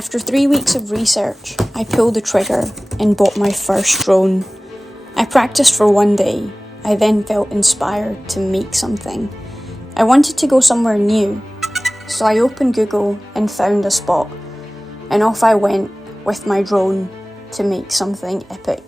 After 3 weeks of research, I pulled the trigger and bought my first drone. I practiced for one day. I then felt inspired to make something. I wanted to go somewhere new, so I opened Google and found a spot, and off I went with my drone to make something epic.